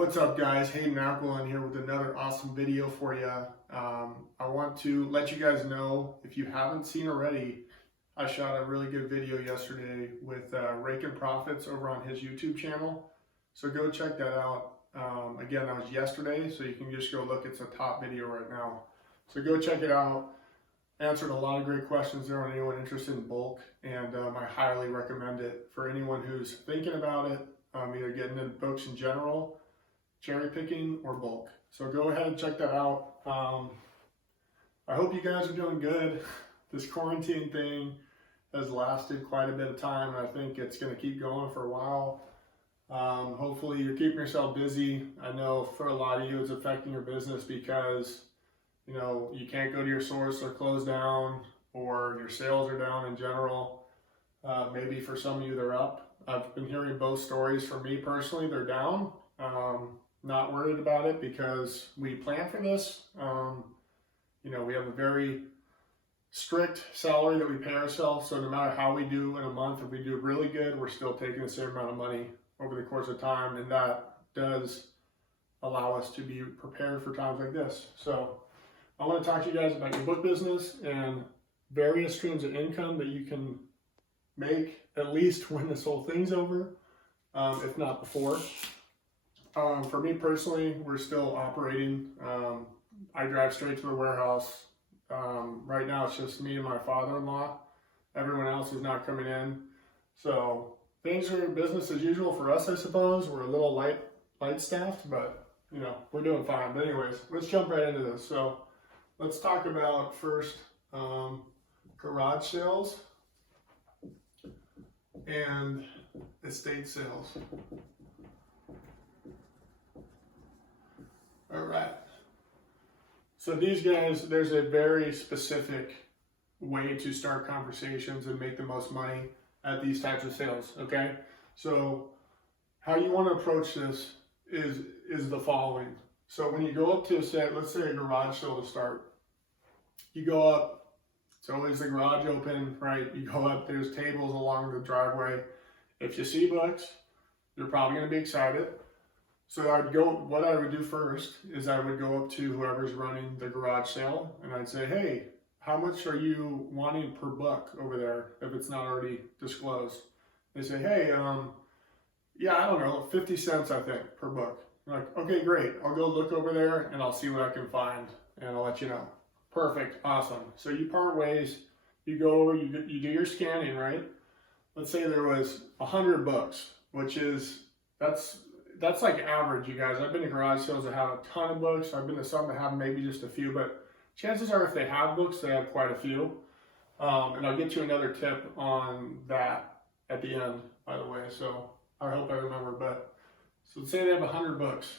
What's up, guys? Hayden here with another awesome video for you. I want to let you guys know, if you haven't seen already, I shot a really good video yesterday with Raking Profits over on his YouTube channel. So go check that out. Again, that was yesterday, so you can just go look. It's a top video right now. So go check it out. Answered a lot of great questions there on anyone interested in bulk, and I highly recommend it for anyone who's thinking about it, either getting into books in general, cherry picking, or bulk. So go ahead and check that out. I hope you guys are doing good. This quarantine thing has lasted quite a bit of time, and I think it's going to keep going for a while. Hopefully you're keeping yourself busy. I know for a lot of you it's affecting your business because you can't go to your source, they're closed down, or your sales are down in general. Maybe for some of you they're up. I've been hearing both stories. For me personally, they're down. Not worried about it because we plan for this. We have a very strict salary that we pay ourselves, so no matter how we do in a month, if we do really good, we're still taking the same amount of money over the course of time, and that does allow us to be prepared for times like this. So I want to talk to you guys about your book business and various streams of income that you can make at least when this whole thing's over, if not before. For me personally, we're still operating. I drive straight to the warehouse. Right now it's just me and my father-in-law. Everyone else is not coming in. So things are business as usual for us, I suppose. We're a little light staffed, but we're doing fine. But anyways, let's jump right into this. So let's talk about first garage sales and estate sales. All right. So these guys, there's a very specific way to start conversations and make the most money at these types of sales, okay? So how you want to approach this is the following. So when you go up to let's say a garage sale to start, you go up, it's always the garage open, right? You go up, there's tables along the driveway. If you see books, you're probably going to be excited. So what I would do first is I would go up to whoever's running the garage sale and I'd say, hey, how much are you wanting per book over there if it's not already disclosed? They say, hey, yeah, I don't know, 50 cents I think per book. I'm like, okay, great. I'll go look over there and I'll see what I can find and I'll let you know. Perfect, awesome. So you part ways, you go over, you do your scanning, right? Let's say there was 100 books, which is, that's like average, you guys. I've been to garage sales that have a ton of books. I've been to some that have maybe just a few, but chances are if they have books, they have quite a few. And I'll get you another tip on that at the end, by the way. So I hope I remember, but so let's say they have 100 books.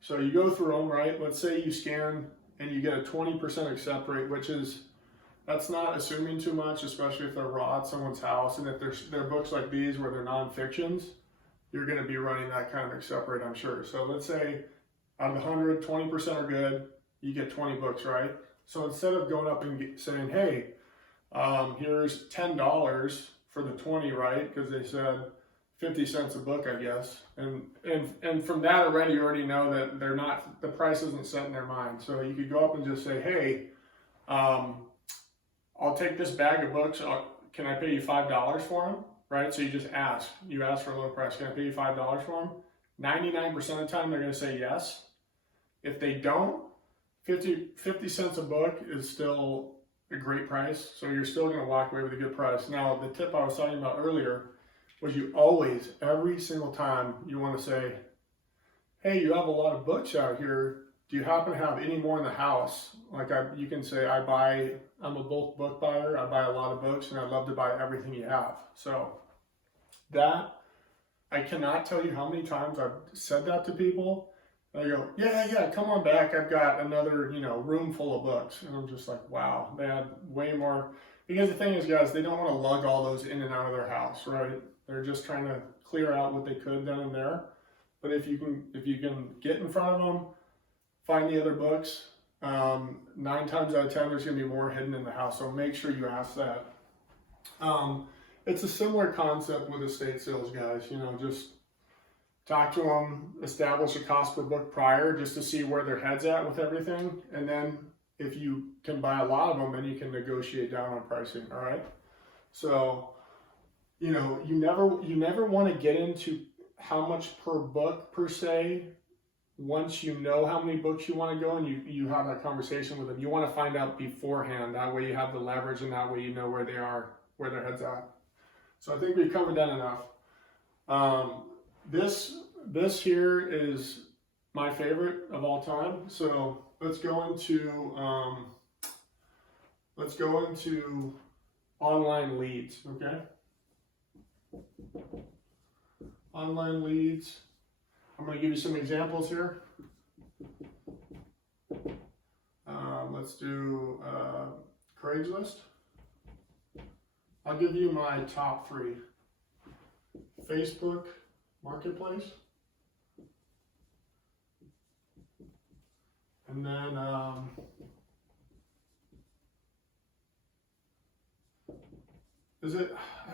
So you go through them, right? Let's say you scan and you get a 20% accept rate, that's not assuming too much, especially if they're raw at someone's house. And if they're books like these where they're non-fictions, you're going to be running that kind of accept rate, I'm sure. So let's say out of the 100, 20% are good, you get 20 books, right? So instead of going up and saying, hey, here's $10 for the 20, right? Because they said 50 cents a book, I guess. And from that already, you already know that the price isn't set in their mind. So you could go up and just say, hey, I'll take this bag of books. Can I pay you $5 for them? Right? So you ask for a low price. Can I pay you $5 for them? 99% of the time, they're going to say yes. If they don't, 50 cents a book is still a great price. So you're still going to walk away with a good price. Now, the tip I was talking about earlier was you always, every single time, you want to say, hey, you have a lot of books out here. Do you happen to have any more in the house? Like you can say, I'm a bulk book buyer. I buy a lot of books and I'd love to buy everything you have. So that, I cannot tell you how many times I've said that to people. And I go, yeah, come on back. I've got another, room full of books. And I'm just like, wow, they had way more. Because the thing is, guys, they don't want to lug all those in and out of their house, right? They're just trying to clear out what they could then and there. But if you can get in front of them, find the other books, 9 times out of 10, there's going to be more hidden in the house. So make sure you ask that. It's a similar concept with estate sales, guys. Just talk to them, establish a cost per book prior just to see where their head's at with everything. And then if you can buy a lot of them, then you can negotiate down on pricing, all right? So, you know, you never want to get into how much per book per se. Once you know how many books you want to go and you have that conversation with them, you want to find out beforehand. That way you have the leverage and that way you know where they are, where their head's at. So I think we've covered that enough. This here is my favorite of all time. So let's go into online leads, okay? Online leads. I'm going to give you some examples here. Let's do Craigslist. I'll give you my top 3. Facebook Marketplace. And then I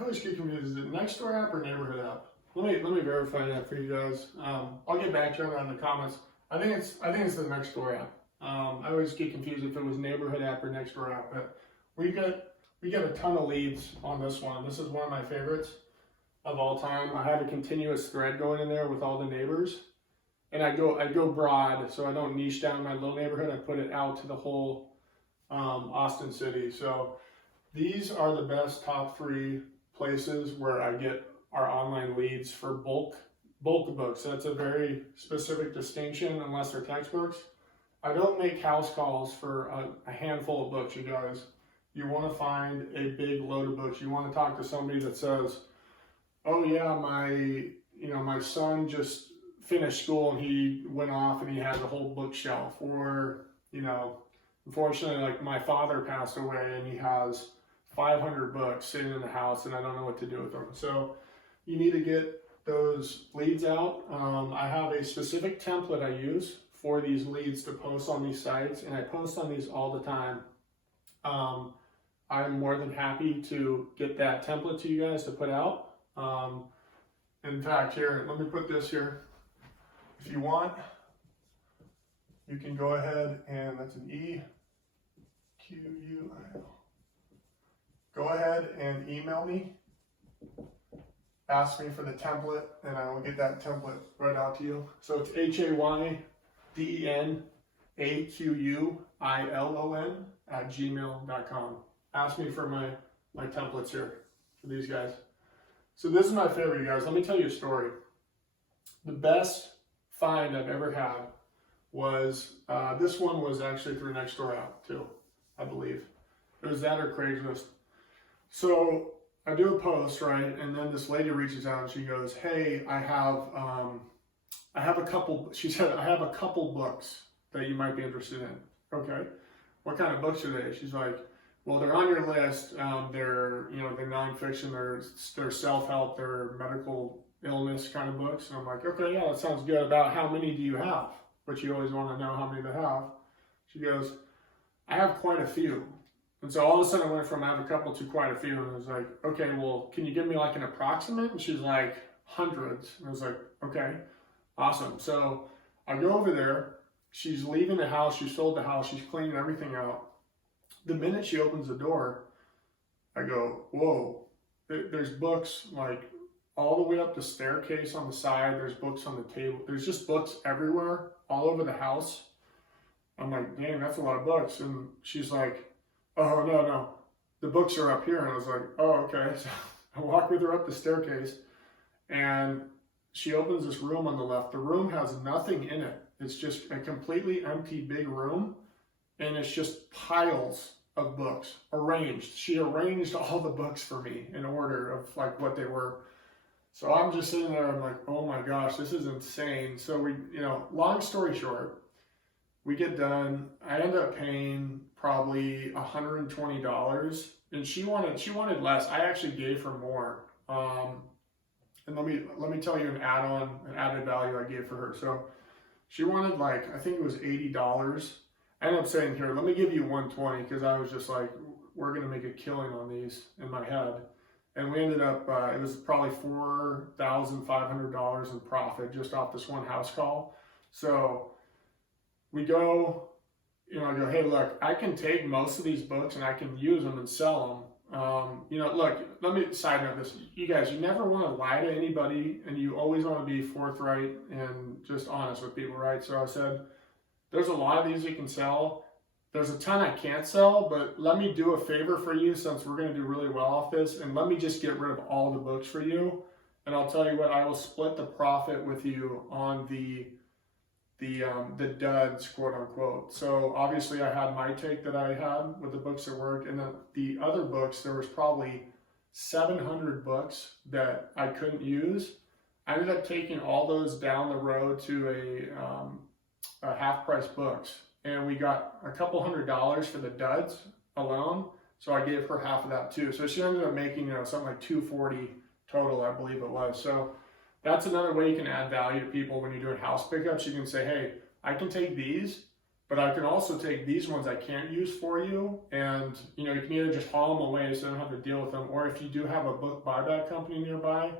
always get confused, is it Nextdoor app or Neighborhood app? Let me verify that for you guys. I'll get back to you on that in the comments. I think it's the Nextdoor app. I always get confused if it was Neighborhood app or Nextdoor app, but we get a ton of leads on this one. This is one of my favorites of all time. I have a continuous thread going in there with all the neighbors, and I go broad, so I don't niche down my little neighborhood. I put it out to the whole Austin city. So these are the best top 3 places where I get our online leads for bulk books. That's a very specific distinction unless they're textbooks. I don't make house calls for a handful of books, you guys. You want to find a big load of books. You want to talk to somebody that says, oh yeah, my son just finished school and he went off and he has a whole bookshelf. Or, you know, unfortunately, like my father passed away and he has 500 books sitting in the house and I don't know what to do with them. So you need to get those leads out. I have a specific template I use for these leads to post on these sites, and I post on these all the time. I'm more than happy to get that template to you guys to put out. In fact, here, let me put this here. If you want, you can go ahead and that's an EQUIL. Go ahead and email me. Ask me for the template, and I will get that template right out to you. So it's HaydenAquilon@gmail.com. Ask me for my templates here for these guys. So this is my favorite, you guys. Let me tell you a story. The best find I've ever had was, this one was actually through Nextdoor app too, I believe. It was that or Craigslist. So I do a post, right, and then this lady reaches out and she goes, hey, I have a couple, she said, I have a couple books that you might be interested in. Okay, what kind of books are they? She's like, well, they're on your list. They're nonfiction, they're self-help, they're medical illness kind of books. And I'm like, okay, yeah, that sounds good. About how many do you have? But you always want to know how many they have. She goes, I have quite a few. And so all of a sudden I went from I have a couple to quite a few, and I was like, okay, well, can you give me like an approximate? And she's like, hundreds. And I was like, okay, awesome. So I go over there, she's leaving the house, she sold the house, she's cleaning everything out. The minute she opens the door, I go, whoa, there's books like all the way up the staircase on the side, there's books on the table, there's just books everywhere, all over the house. I'm like, dang, that's a lot of books. And she's like, oh, no, the books are up here. And I was like, oh, okay. So I walk with her up the staircase, and she opens this room on the left. The room has nothing in it. It's just a completely empty big room, and it's just piles of books arranged. She arranged all the books for me in order of like what they were. So I'm just sitting there, I'm like, oh my gosh, this is insane. So we, long story short, we get done. I end up paying probably $120, and she wanted less. I actually gave her more. And let me tell you an added value I gave for her. So she wanted I think it was $80. I ended up saying, here, let me give you $120, because I was just like, we're gonna make a killing on these in my head. and we ended up, it was probably $4,500 in profit just off this one house call. So we go, I go, hey, look, I can take most of these books and I can use them and sell them. Look, let me side note this. You guys, you never want to lie to anybody, and you always want to be forthright and just honest with people, right? So I said, there's a lot of these you can sell. There's a ton I can't sell, but let me do a favor for you since we're going to do really well off this, and let me just get rid of all the books for you. And I'll tell you what, I will split the profit with you on the duds, quote unquote. So obviously I had my take that I had with the books that worked, and then the other books, there was probably 700 books that I couldn't use. I ended up taking all those down the road to a half price books, and we got a couple $100 for the duds alone. So I gave her half of that too. So she ended up making, something like $240 total, I believe it was. So that's another way you can add value to people when you're doing house pickups. You can say, hey, I can take these, but I can also take these ones I can't use for you. And, you can either just haul them away so you don't have to deal with them. Or if you do have a book buyback company nearby,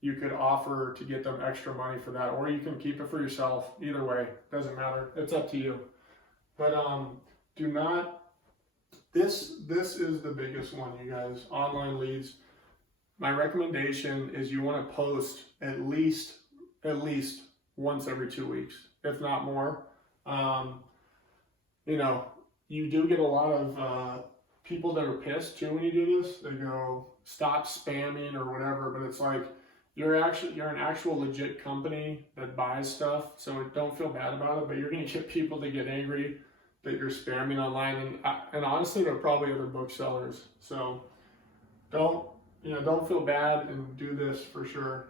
you could offer to get them extra money for that. Or you can keep it for yourself. Either way, doesn't matter. It's up to you. But do not, this is the biggest one, you guys, online leads. My recommendation is you want to post at least once every 2 weeks, if not more. You do get a lot of people that are pissed too when you do this. They go, stop spamming or whatever, but it's like you're an actual legit company that buys stuff, so don't feel bad about it. But you're going to get people that get angry that you're spamming online, and honestly, they're probably other booksellers. So don't feel bad and do this for sure.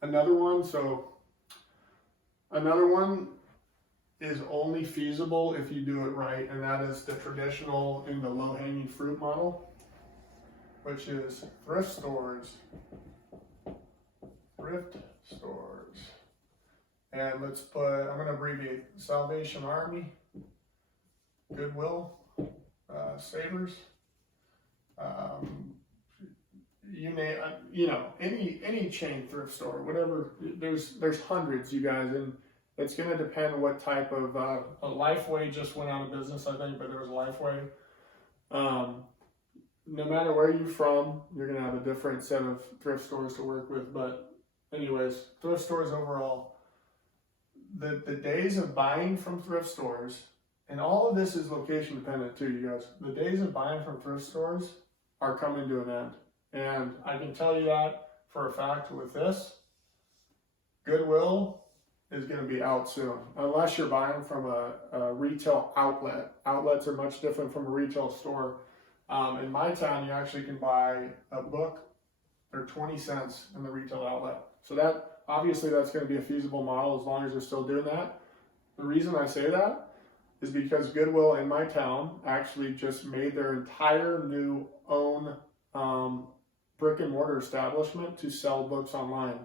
Another one is only feasible if you do it right, and that is the traditional in the low-hanging fruit model, which is thrift stores. Thrift stores. And I'm going to abbreviate: Salvation Army, Goodwill, Savers, any chain thrift store, whatever. There's hundreds, you guys, and it's going to depend what type of a Lifeway just went out of business, I think, but there was a Lifeway. No matter where you're from, you're going to have a different set of thrift stores to work with. But anyways, thrift stores overall, the days of buying from thrift stores, and all of this is location dependent too, you guys. The days of buying from thrift stores are coming to an end. And I can tell you that for a fact with this. Goodwill is going to be out soon, unless you're buying from a retail outlet. Outlets are much different from a retail store. In my town, you actually can buy a book for 20 cents in the retail outlet. So that, obviously, that's going to be a feasible model as long as they're still doing that. The reason I say that is because Goodwill in my town actually just made their entire new own brick and mortar establishment to sell books online.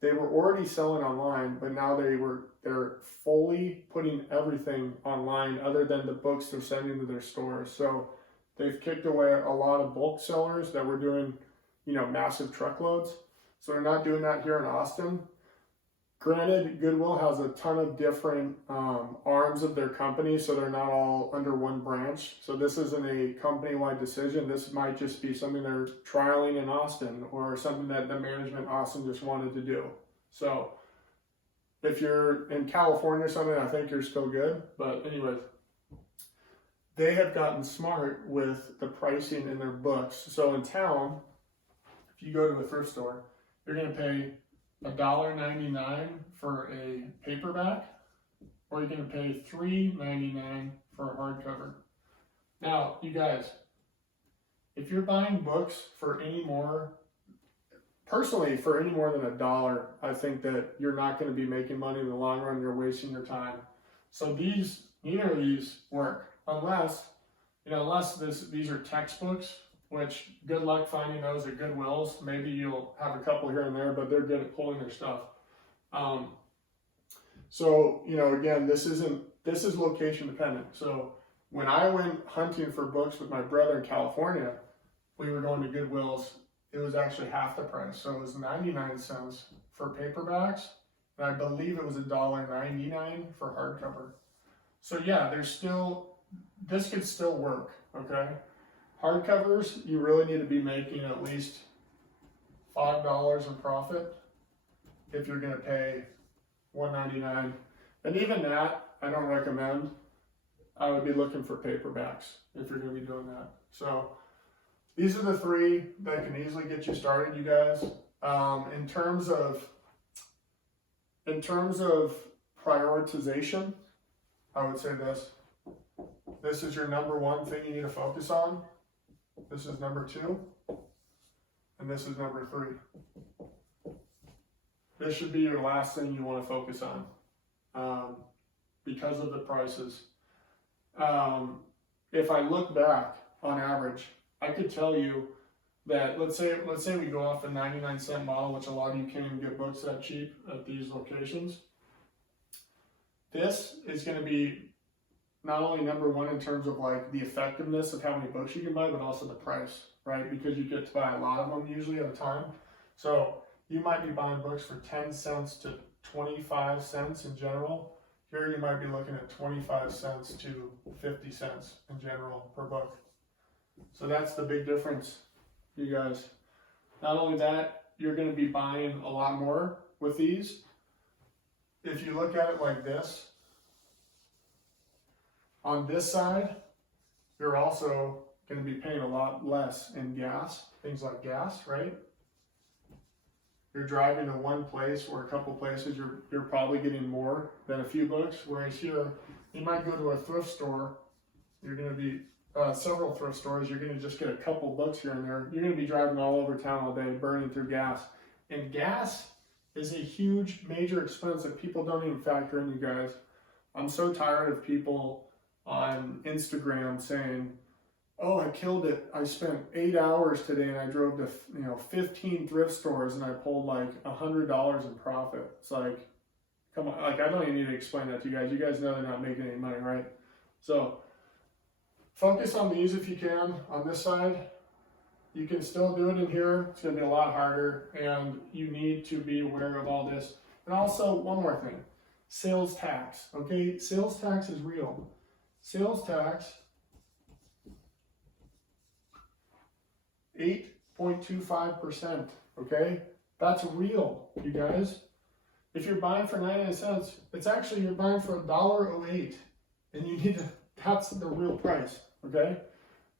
They were already selling online, but now they're fully putting everything online other than the books they're sending to their stores. So they've kicked away a lot of bulk sellers that were doing, massive truckloads. So they're not doing that here in Austin. Granted, Goodwill has a ton of different arms of their company, so they're not all under one branch. So this isn't a company-wide decision. This might just be something they're trialing in Austin, or something that the management in Austin just wanted to do. So if you're in California or something, I think you're still good. But anyways, they have gotten smart with the pricing in their books. So in town, if you go to a thrift store, you're going to pay $1.99 for a paperback, or you're going to pay $3.99 for a hardcover. Now, you guys, if you're buying books for any more, personally, for any more than $1, I think that you're not going to be making money in the long run. You're wasting your time. So neither of these work unless these are textbooks. Which, good luck finding those at Goodwills. Maybe you'll have a couple here and there, but they're good at pulling their stuff. Again, this is location dependent. So when I went hunting for books with my brother in California, we were going to Goodwill's, it was actually half the price. So it was 99 cents for paperbacks, and I believe it was $1.99 for hardcover. So yeah, this could still work, okay? Hardcovers, you really need to be making at least $5 in profit if you're gonna pay $1.99. And even that, I don't recommend. I would be looking for paperbacks if you're gonna be doing that. So these are the three that can easily get you started, you guys. In terms of prioritization, I would say this. This is your number one thing you need to focus on. This is number two. And this is number three. This should be your last thing you want to focus on because of the prices. If I look back on average, I could tell you that let's say we go off a 99-cent model, which a lot of you can't even get books that cheap at these locations. This is going to be not only number one in terms of like the effectiveness of how many books you can buy, but also the price, right? Because you get to buy a lot of them usually at a time. So you might be buying books for 10 cents to 25 cents in general. Here you might be looking at 25 cents to 50 cents in general per book. So that's the big difference, you guys. Not only that, you're going to be buying a lot more with these. If you look at it like this, on this side, you're also going to be paying a lot less in gas, things like gas, right? You're driving to one place or a couple places, you're probably getting more than a few books. Whereas here, you might go to a thrift store, you're going to be several thrift stores, you're going to just get a couple books here and there. You're going to be driving all over town all day, burning through gas. And gas is a huge, major expense that people don't even factor in, you guys. I'm so tired of people on Instagram saying, oh, I killed it. I spent 8 hours today and I drove to 15 thrift stores and I pulled like $100 in profit. It's like, come on, like I don't even need to explain that to you guys. You guys know they're not making any money, right? So focus on these if you can. On this side, you can still do it in here. It's going to be a lot harder, and you need to be aware of all this. And also, one more thing, sales tax, okay? Sales tax is real. Sales tax, 8.25%, okay? That's real, you guys. If you're buying for 99 cents, it's actually you're buying for $1.08, and you need to, that's the real price, okay?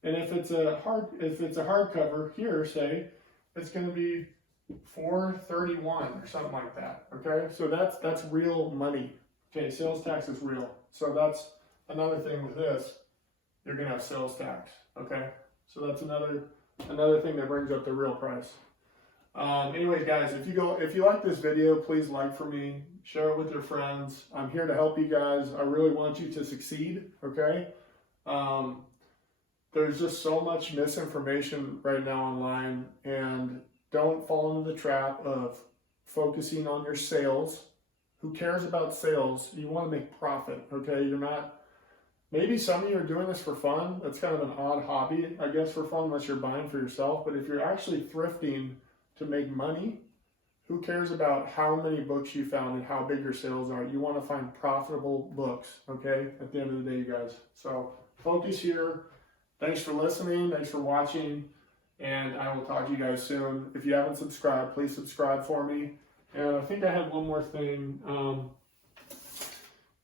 And if it's a hardcover here, say, it's going to be $4.31 or something like that, okay? So that's real money. Okay, sales tax is real. So that's another thing with this. You're going to have sales tax, okay? So that's another thing that brings up the real price. Anyways, guys, if you like this video, please like for me, share it with your friends. I'm here to help you guys. I really want you to succeed, okay? There's just so much misinformation right now online, and don't fall into the trap of focusing on your sales. Who cares about sales? You want to make profit, okay? You're not, maybe some of you are doing this for fun. That's kind of an odd hobby, I guess, for fun, unless you're buying for yourself. But if you're actually thrifting to make money, who cares about how many books you found and how big your sales are? You want to find profitable books, okay? At the end of the day, you guys. So focus here. Thanks for listening. Thanks for watching. And I will talk to you guys soon. If you haven't subscribed, please subscribe for me. And I think I had one more thing.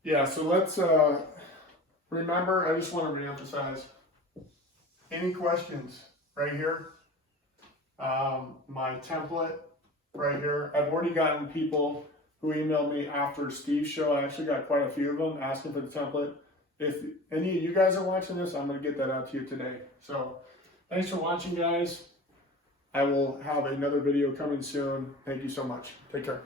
Yeah, so let's remember, I just want to reemphasize. Any questions right here? My template right here. I've already gotten people who emailed me after Steve's show. I actually got quite a few of them asking for the template. If any of you guys are watching this, I'm going to get that out to you today. So thanks for watching, guys. I will have another video coming soon. Thank you so much. Take care.